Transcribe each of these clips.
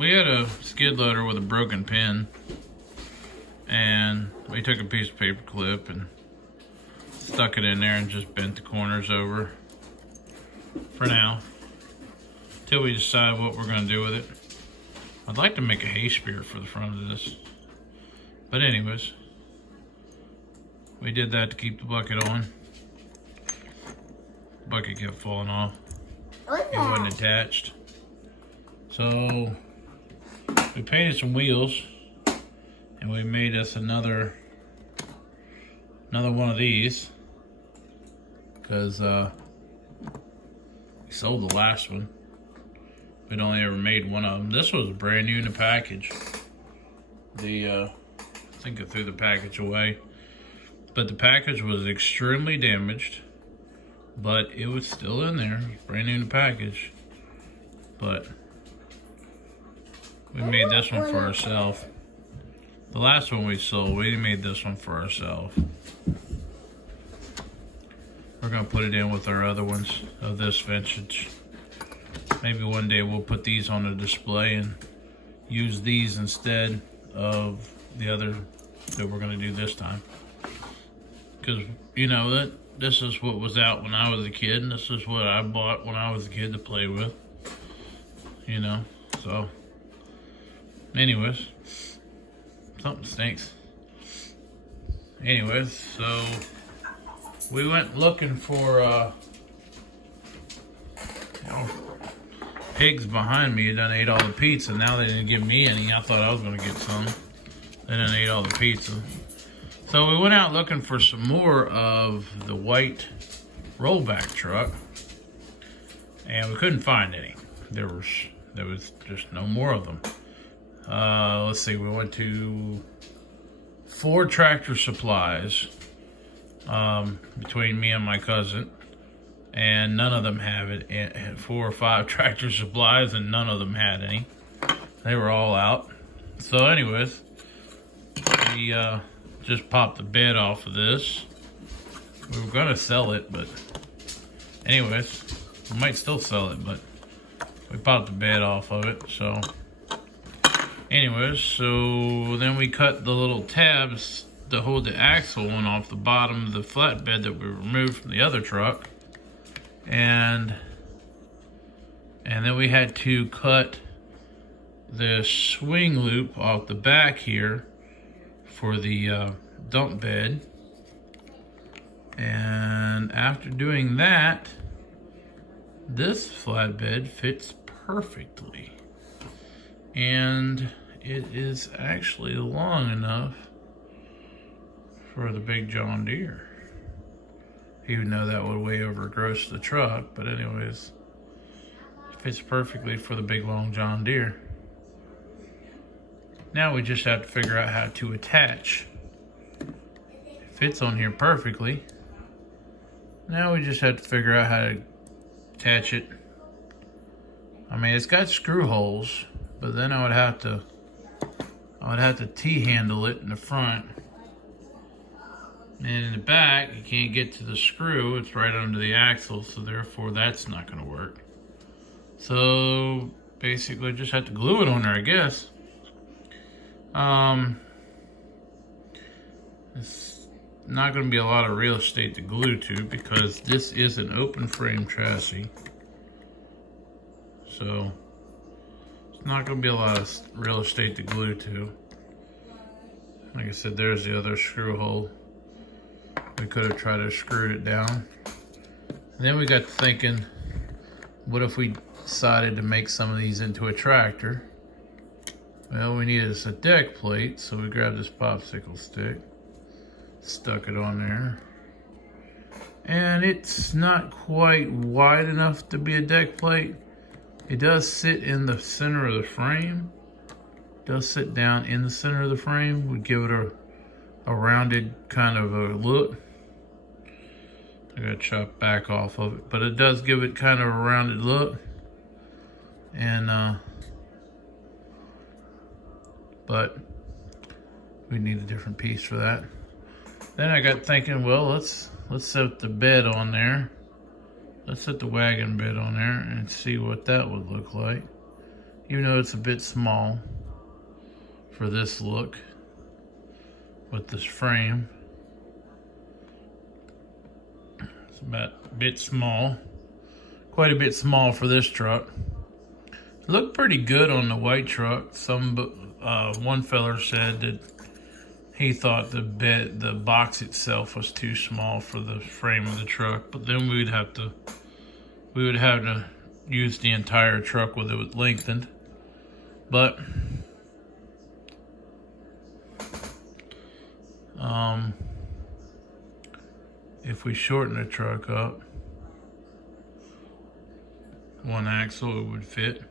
we had a skid loader with a broken pin, and we took a piece of paper clip and stuck it in there and just bent the corners over for now, till we decide what we're going to do with it. I'd like to make a hay spear for the front of this, but anyways, we did that to keep the bucket on. The bucket kept falling off. It wasn't attached. So we painted some wheels, and we made us another one of these, because we sold the last one. We'd only ever made one of them. This was brand new in the package. I think I threw the package away, but the package was extremely damaged, but it was still in there, brand new in the package. But we made this one for ourselves. The last one we sold, we made this one for ourselves. We're gonna put it in with our other ones of this vintage. Maybe one day we'll put these on a display and use these instead of the other that we're gonna do this time. Because, you know, this is what was out when I was a kid, and this is what I bought when I was a kid to play with. You know, so anyways, something stinks. Anyways, so we went looking for pigs behind me. They done ate all the pizza. Now they didn't give me any. I thought I was gonna get some. They done ate all the pizza. So we went out looking for some more of the white rollback truck, and we couldn't find any. There was just no more of them. Let's see, we went to 4 Tractor Supplies between me and my cousin, and none of them have it. 4 or 5 Tractor Supplies, and none of them had any. They were all out. So anyways, we just popped the bed off of this. We were gonna sell it, but anyways, we might still sell it, but we popped the bed off of it. So anyways, so then we cut the little tabs to hold the axle on off the bottom of the flatbed that we removed from the other truck, and then we had to cut the swing loop off the back here for the dump bed. And after doing that, this flatbed fits perfectly, and it is actually long enough for the big John Deere, even though that would way overgross the truck. But anyways, it fits perfectly for the big long John Deere. Now we just have to figure out how to attach. It fits on here perfectly. Now we just have to figure out how to attach it. I mean, it's got screw holes, but then I would have to T-handle it in the front. And in the back, you can't get to the screw. It's right under the axle, so therefore that's not gonna work. So basically just have to glue it on there, I guess. It's not going to be a lot of real estate to glue to, because this is an open frame chassis. So it's not going to be a lot of real estate to glue to. Like I said, there's the other screw hole. We could have tried to screw it down. And then we got to thinking, what if we decided to make some of these into a tractor? Well, we needed a deck plate, so we grabbed this popsicle stick, stuck it on there, and it's not quite wide enough to be a deck plate. It does sit in the center of the frame. It does sit down in the center of the frame. Would give it a rounded kind of a look. I gotta chop back off of it, but it does give it kind of a rounded look. And but we need a different piece for that. Then I got thinking, well, let's set the bed on there. Let's set the wagon bed on there and see what that would look like. even though it's a bit small for this look with this frame. It's about a bit small, quite a bit small for this truck. Looked pretty good on the white truck. One feller said that he thought the box itself was too small for the frame of the truck, but then we would have to use the entire truck with it lengthened. But if we shorten the truck up one axle, it would fit.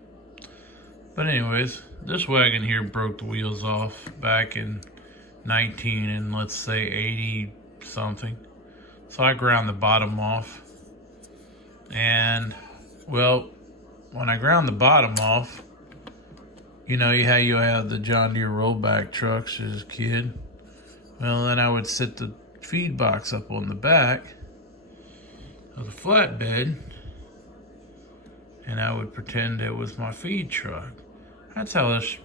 But anyways, this wagon here broke the wheels off back in 19 and let's say 80 something. So I ground the bottom off. And well, when I ground the bottom off, you know how you have the John Deere rollback trucks as a kid. Well, then I would sit the feed box up on the back of the flatbed and I would pretend it was my feed truck. That's how this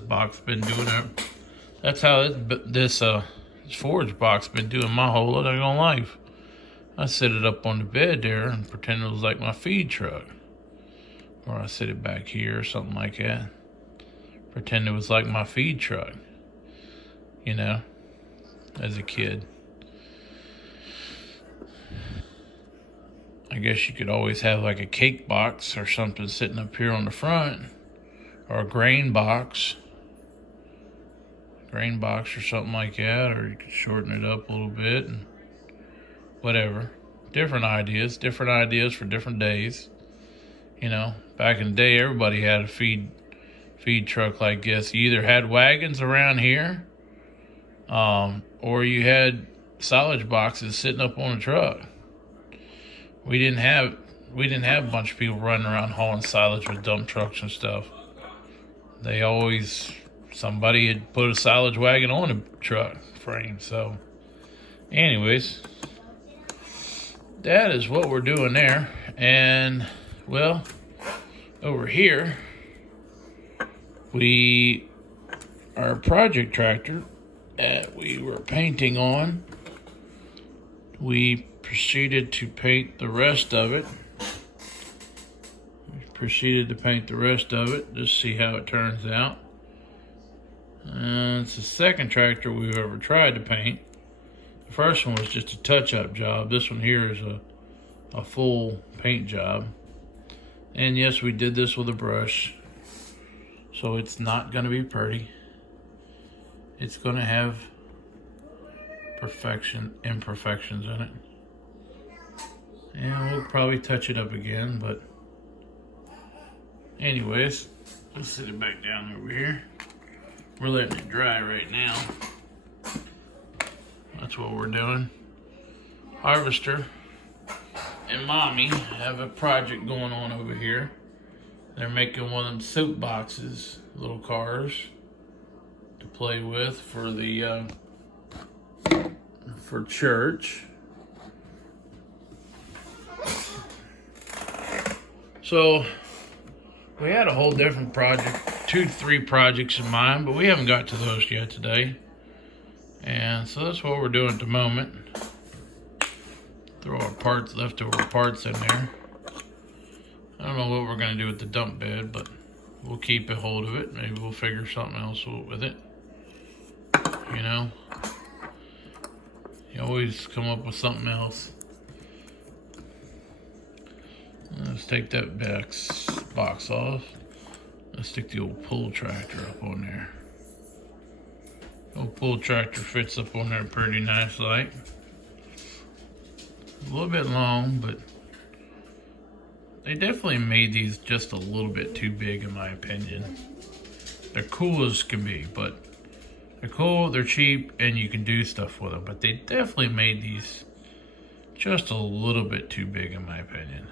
box been doing it. That's how this forage box been doing my whole doggone life. I set it up on the bed there and pretend it was like my feed truck. Or I set it back here or something like that. Pretend it was like my feed truck. You know, as a kid. I guess you could always have like a cake box or something sitting up here on the front. Or a grain box or something like that. Or you could shorten it up a little bit and whatever. Different ideas for different days. You know, back in the day, everybody had a feed truck like this. You either had wagons around here, or you had silage boxes sitting up on a truck. We didn't have a bunch of people running around hauling silage with dump trucks and stuff. Somebody had put a silage wagon on a truck frame. So, anyways, that is what we're doing there. And, well, over here, our project tractor that we were painting on, we proceeded to paint the rest of it. Just see how it turns out. It's the second tractor we've ever tried to paint. The first one was just a touch-up job. This one here is a full paint job. And yes, we did this with a brush. So it's not going to be pretty. It's going to have imperfections in it. And we'll probably touch it up again, but anyways, let's sit it back down over here. We're letting it dry right now. That's what we're doing. Harvester and Mommy have a project going on over here. They're making one of them soap boxes, little cars to play with for church. So we had a whole different project, 2-3 projects in mind, but we haven't got to those yet today. And so that's what we're doing at the moment. Throw our leftover parts in there. I don't know what we're going to do with the dump bed, but we'll keep a hold of it. Maybe we'll figure something else with it. You know? You always come up with something else. Let's take that box off. Let's stick the old pull tractor up on there. Old pull tractor fits up on there pretty nice like. A little bit long, but they definitely made these just a little bit too big in my opinion. They're cool as can be, but they're cool, they're cheap, and you can do stuff with them. But they definitely made these just a little bit too big in my opinion.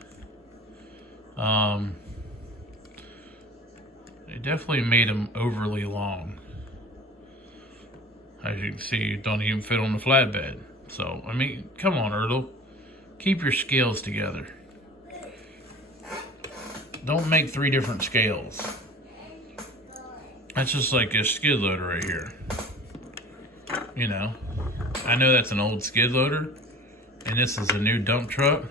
They definitely made them overly long. As you can see, it don't even fit on the flatbed. So, I mean, come on, Ertl. Keep your scales together. don't make 3 different scales. That's just like a skid loader right here. You know, I know that's an old skid loader, and this is a new dump truck,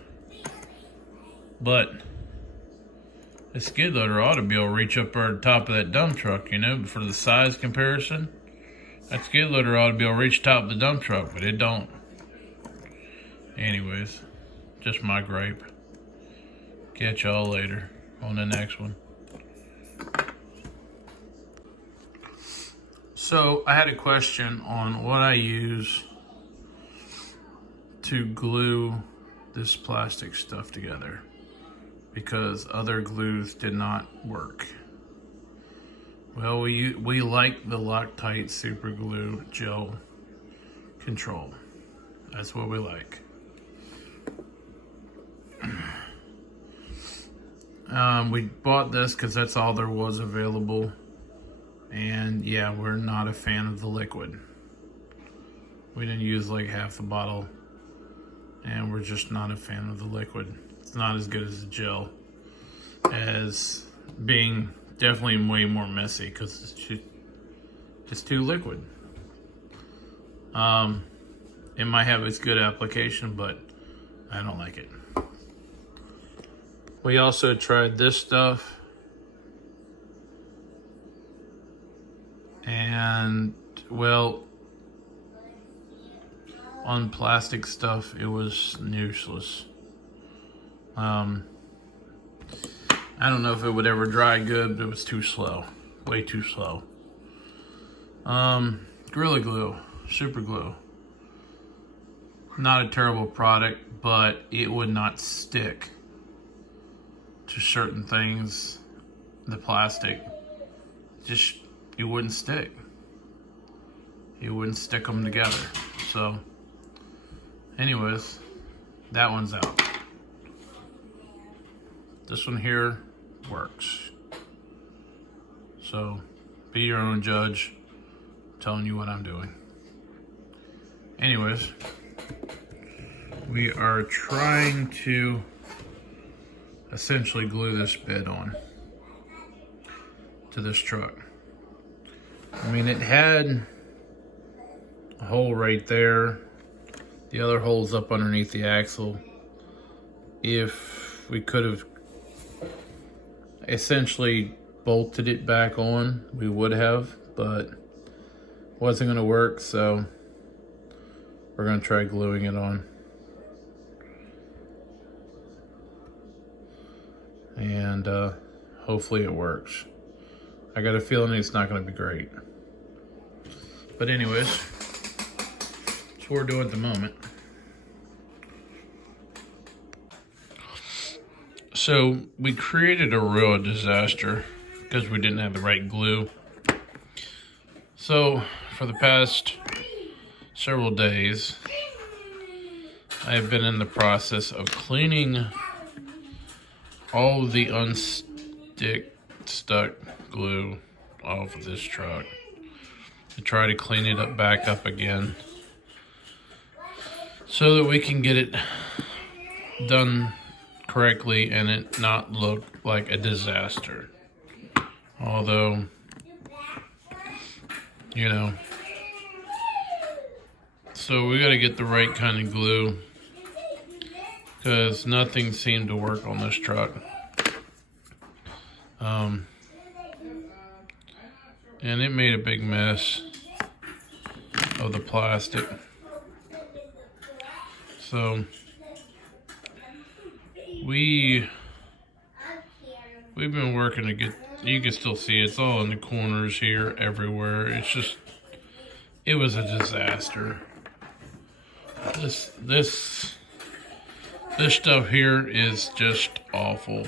but the skid loader ought to be able to reach up over the top of that dump truck, you know, for the size comparison. That skid loader ought to be able to reach the top of the dump truck, but it don't. Anyways, just my gripe. Catch y'all later on the next one. So I had a question on what I use to glue this plastic stuff together, because other glues did not work. Well, we like the Loctite Super Glue Gel Control. That's what we like. We bought this because that's all there was available. And yeah, we're not a fan of the liquid. We didn't use like half the bottle. And we're just not a fan of the liquid. It's not as good as the gel. As being definitely way more messy because it's too liquid. It might have its good application, but I don't like it. We also tried this stuff, and well, on plastic stuff it was useless. I don't know if it would ever dry good, but it was too slow, way too slow. Gorilla Glue, Super Glue, not a terrible product, but it would not stick to certain things. The plastic, just, it wouldn't stick. It wouldn't stick them together. So, anyways, that one's out. This one here works. So, be your own judge. I'm telling you what I'm doing. Anyways, we are trying to essentially glue this bed on to this truck. I mean, it had a hole right there. The other hole's up underneath the axle. If we could have essentially bolted it back on, we would have, but it wasn't going to work, so we're going to try gluing it on. And hopefully it works. I got a feeling it's not going to be great. But anyways, that's what we're doing at the moment. So we created a real disaster because we didn't have the right glue. So for the past several days, I have been in the process of cleaning all the stuck glue off of this truck to try to clean it up back up again so that we can get it done correctly and it not look like a disaster. Although, you know, so we got to get the right kind of glue because nothing seemed to work on this truck. And it made a big mess of the plastic. So we've been working to get, you can still see it's all in the corners here, everywhere. It's just, it was a disaster. This stuff here is just awful.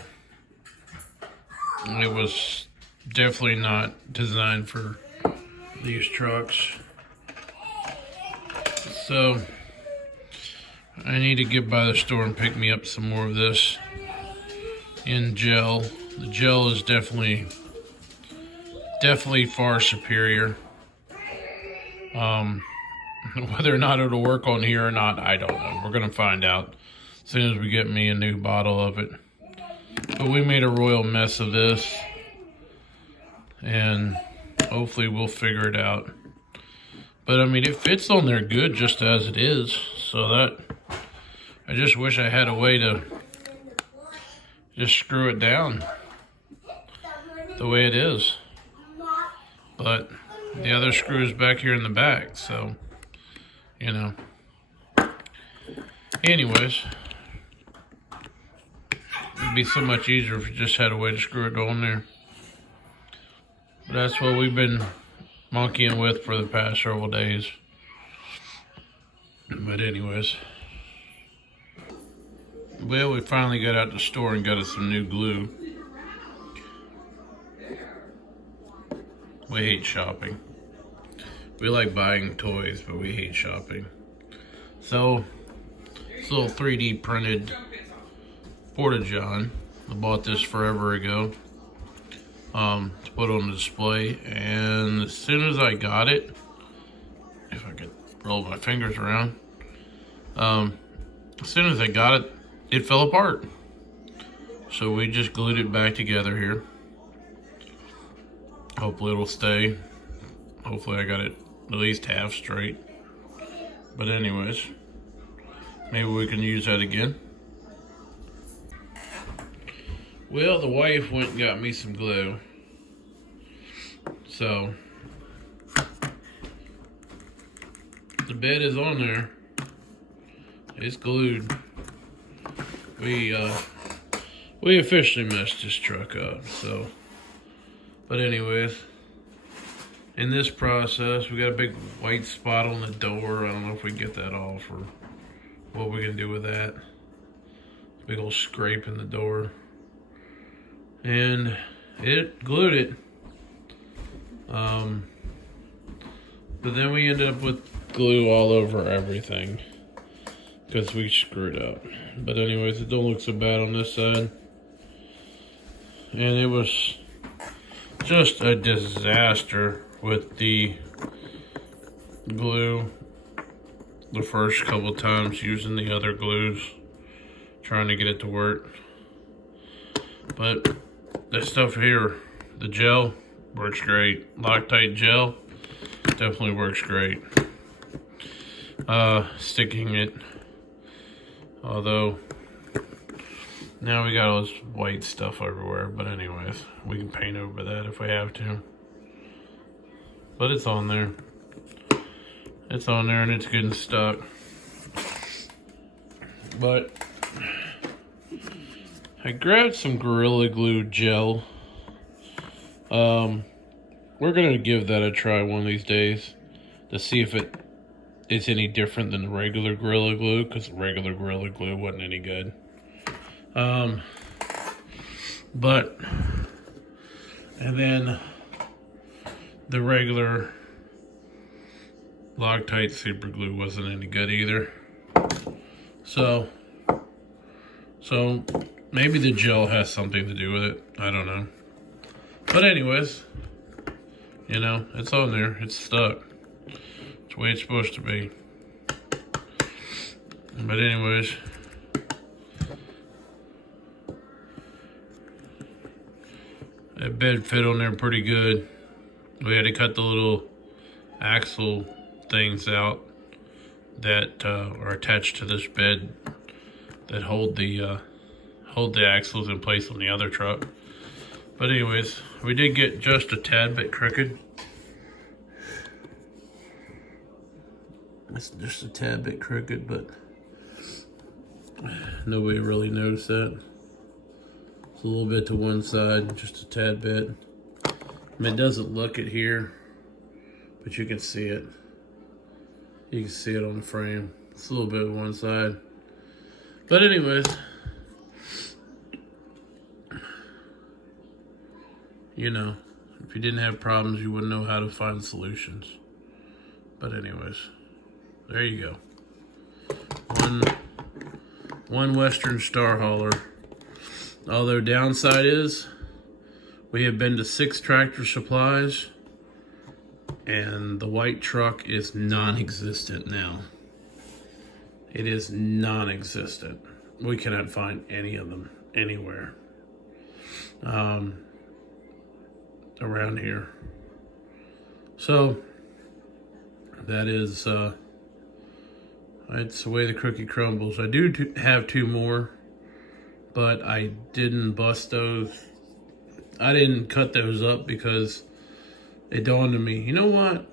It was definitely not designed for these trucks. So I need to get by the store and pick me up some more of this in gel. The gel is definitely far superior. Whether or not it'll work on here or not, I don't know. We're gonna find out as soon as we get me a new bottle of it. But we made a royal mess of this, and hopefully we'll figure it out. But I mean, it fits on there good just as it is. So that, I just wish I had a way to just screw it down the way it is. But the other screw is back here in the back, so, you know. Anyways, it'd be so much easier if you just had a way to screw it on there. But that's what we've been monkeying with for the past several days. But anyways, well, we finally got out the store and got us some new glue. We hate shopping. We like buying toys, but we hate shopping. So, this little 3D printed Porta-John. I bought this forever ago to put on the display, and as soon as I got it, if I could roll my fingers around, as soon as I got it, it fell apart. So we just glued it back together here. Hopefully it'll stay. Hopefully I got it at least half straight. But anyways, maybe we can use that again. Well, the wife went and got me some glue. So, the bed is on there. It's glued. We officially messed this truck up, so. But anyways, in this process, we got a big white spot on the door. I don't know if we can get that off or what we're gonna do with that. Big old scrape in the door. And it glued it. But then we ended up with glue all over everything because we screwed up. But anyways, it don't look so bad on this side. And it was just a disaster with the glue the first couple times using the other glues, trying to get it to work. But this stuff here, the gel, works great. Loctite gel definitely works great. Sticking it, although now we got all this white stuff everywhere, but anyways, we can paint over that if we have to. But it's on there. It's on there and it's good and stuck. But I grabbed some Gorilla Glue gel. We're gonna give that a try one of these days to see if it's any different than the regular Gorilla Glue, because the regular Gorilla Glue wasn't any good. But, and then the regular Loctite super glue wasn't any good either. So maybe the gel has something to do with it. I don't know. But anyways, you know, it's on there. It's stuck. It's the way it's supposed to be. But anyways, that bed fit on there pretty good. We had to cut the little axle things out that are attached to this bed that hold the axles in place on the other truck. But anyways, we did get just a tad bit crooked. It's just a tad bit crooked, but nobody really noticed that. It's a little bit to one side, just a tad bit. I mean, it doesn't look it here, but you can see it. You can see it on the frame. It's a little bit to one side. But anyways, you know, if you didn't have problems, you wouldn't know how to find solutions. But anyways, there you go. One Western Star hauler. Although downside is, we have been to 6 Tractor Supplies, and the white truck is non-existent now. It is non-existent. We cannot find any of them anywhere. around here. So that is it's the way the cookie crumbles. I do have 2 more, but I didn't bust those. I didn't cut those up because it dawned on me, you know what?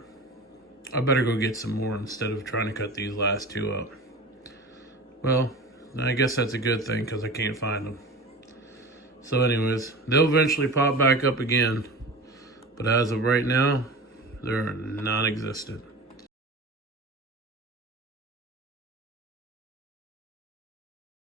I better go get some more instead of trying to cut these last 2 up. Well, I guess that's a good thing because I can't find them. So anyways, they'll eventually pop back up again. But as of right now, they're non-existent.